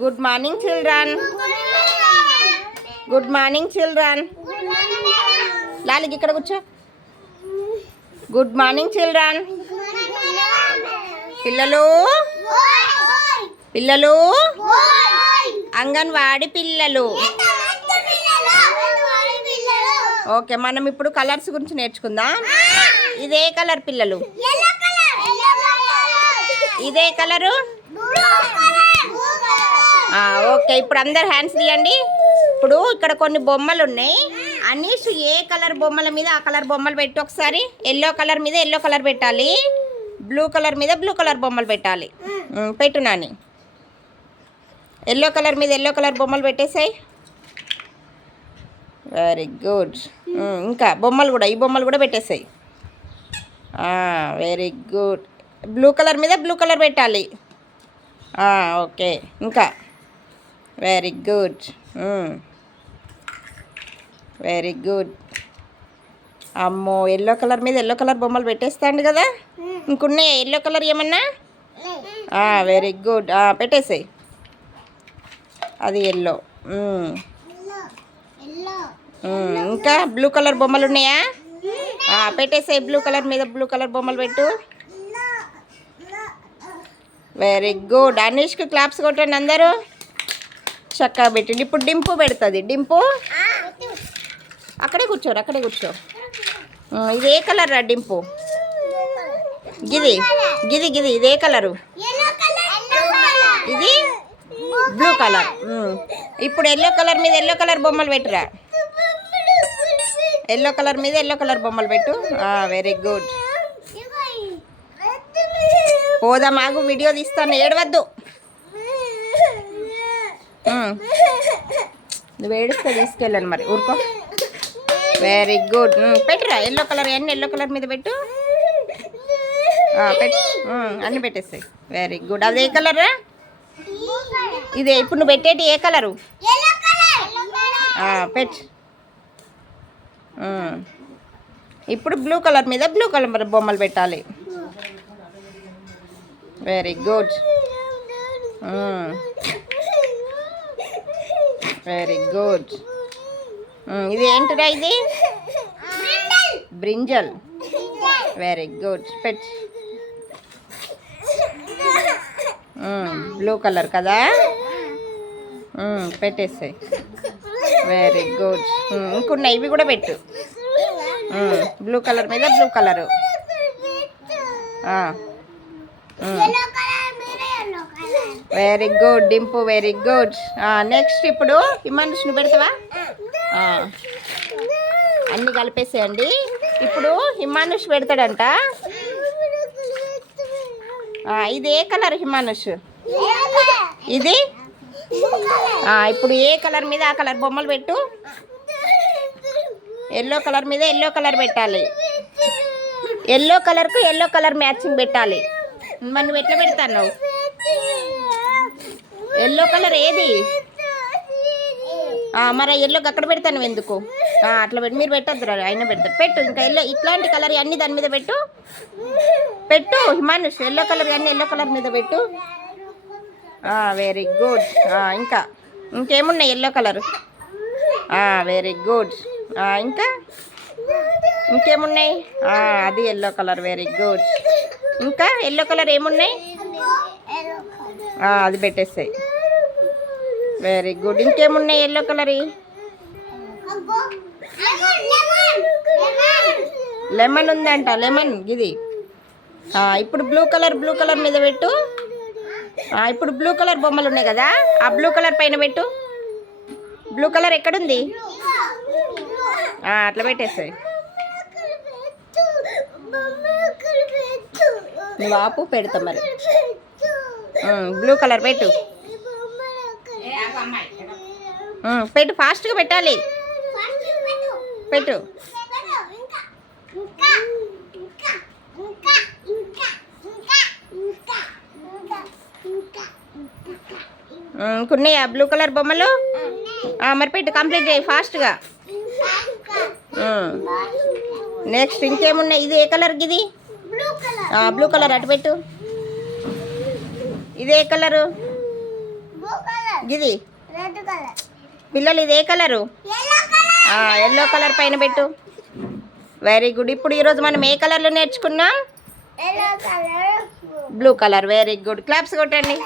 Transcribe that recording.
Good morning, children. Good morning, children. Lali, ikkada kucho. Good morning, children. Pillalu. Pillalu. Anganwadi pillalu. Okay, మనం ఇప్పుడు colours గురించి నేర్చుకుందాం. ఇదే colour పిల్లలు, ఇదే కలరు. ఓకే, ఇప్పుడు అందరు హ్యాండ్స్ తీయండి. ఇప్పుడు ఇక్కడ కొన్ని బొమ్మలు ఉన్నాయి. అనీష్ ఏ కలర్ బొమ్మల మీద ఆ కలర్ బొమ్మలు పెట్టి ఒకసారి. ఎల్లో కలర్ మీద ఎల్లో కలర్ పెట్టాలి, బ్లూ కలర్ మీద బ్లూ కలర్ బొమ్మలు పెట్టాలి. పెట్టు నాని. ఎల్లో కలర్ మీద ఎల్లో కలర్ బొమ్మలు పెట్టేసాయి. Very good. ఇంకా బొమ్మలు కూడా, ఈ బొమ్మలు కూడా పెట్టేసాయి. Very good. బ్లూ కలర్ మీద బ్లూ కలర్ పెట్టాలి. ఓకే, ఇంకా వెరీ గుడ్. Very good. అమ్మో, ఎల్లో కలర్ మీద ఎల్లో కలర్ బొమ్మలు పెట్టేస్తాండి కదా. ఇంకున్నాయి ఎల్లో కలర్ ఏమన్నా? వెరీ గుడ్, పెట్టేసాయి. అది ఎల్లో. ఇంకా బ్లూ కలర్ బొమ్మలు ఉన్నాయా? పెట్టేసాయి. బ్లూ కలర్ మీద బ్లూ కలర్ బొమ్మలు పెట్టు. Very good. అనీష్కి క్లాప్స్ కొట్టండి అందరూ. చక్కగా పెట్టండి. ఇప్పుడు డింపు పెడుతుంది. డింపు అక్కడే కూర్చోరు, అక్కడే కూర్చో. ఇది ఏ కలర్ రా డింపు? గిది గిది గిది ఇదే కలరు. ఇది బ్లూ కలర్. ఇప్పుడు ఎల్లో కలర్ మీద ఎల్లో కలర్ బొమ్మలు పెట్టురా. ఎల్లో కలర్ మీద ఎల్లో కలర్ బొమ్మలు పెట్టు. Very good. పోదా, మాకు వీడియో తీస్తాను, ఏడవద్దు. నువ్వు ఏడిస్తే తీసుకెళ్ళాను మరి, ఊరుకో. Very good. పెట్టురా ఎల్లో కలర్ అన్నీ ఎల్లో కలర్ మీద పెట్టు. పెట్టు, అన్నీ పెట్టేస్తాయి. Very good. అదే కలరా? ఇదే ఇప్పుడు నువ్వు పెట్టేటి ఏ కలరు? పెట్టు. ఇప్పుడు బ్లూ కలర్ మీద బ్లూ కలర్ బొమ్మలు పెట్టాలి. Very good. Very good. ఇది ఏంటిరా? ఇది బ్రింజల్. Very good. పెట్టు. బ్లూ కలర్ కదా, పెట్టేసాయి. Very good. ఇంకున్నాయి, ఇవి కూడా పెట్టు. బ్లూ కలర్ మీద blue colour. Very good Dimpu, very good. Next ఇప్పుడు హిమానుష్ని పెడతావా? అన్నీ కలిపేసేయండి. ఇప్పుడు హిమానుష్ పెడతాడంట. ఇది ఏ కలర్ హిమానుష్? ఇది ఇప్పుడు ఏ కలర్ మీద ఆ కలర్ బొమ్మలు పెట్టు. ఎల్లో కలర్ మీద ఎల్లో కలర్ పెట్టాలి. ఎల్లో కలర్కు ఎల్లో కలర్ మ్యాచింగ్ పెట్టాలి. మరి నువ్వు ఎట్లా పెడతాను? ఎల్లో కలర్ ఏది? మరి ఎల్లో అక్కడ పెడతాను ఎందుకు? అట్లా పెట్టి మీరు పెట్టద్దు, అయినా పెడతారు. పెట్టు. ఇంకా ఎల్లో ఇట్లాంటి కలర్ అన్నీ దాని మీద పెట్టు. పెట్టు హిమానుష్. ఎల్లో కలర్ అన్నీ ఎల్లో కలర్ మీద పెట్టు. Very good. ఇంకా ఇంకేమున్నాయి ఎల్లో కలర్? Very good. ఇంకా ఇంకేమున్నాయి? అది ఎల్లో కలర్. Very good. ఇంకా ఎల్లో కలర్ ఏమున్నాయి? అది పెట్టేస్తాయి. Very good. ఇంకేమున్నాయి ఎల్లో కలర్? లెమన్ ఉందంట, లెమన్ ఇది. ఇప్పుడు బ్లూ కలర్ మీద పెట్టు. ఇప్పుడు బ్లూ కలర్ బొమ్మలు ఉన్నాయి కదా, ఆ బ్లూ కలర్ పైన పెట్టు. బ్లూ కలర్ ఎక్కడుంది? అట్లా పెట్టేస్తాయి. నువ్వు ఆపు, పెడతా మరి. బ్లూ కలర్ పెట్టు. పెట్టు, ఫాస్ట్గా పెట్టాలి. పెట్టు. ఇంకున్నాయా బ్లూ కలర్ బొమ్మలు? మరి పెట్టు, కంప్లీట్ చేయి ఫాస్ట్గా. నెక్స్ట్ ఇంకేమున్నాయి? ఇది ఏ కలర్? ఇది బ్లూ కలర్. అటు పెట్టు. ఇదే కలరు? ఇది పిల్లలు ఇది ఏ కలరు? ఎల్లో కలర్ పైన పెట్టు. Very good. ఇప్పుడు ఈరోజు మనం ఏ కలర్లో నేర్చుకున్నాం? Blue colour. Very good. Claps కొట్టండి.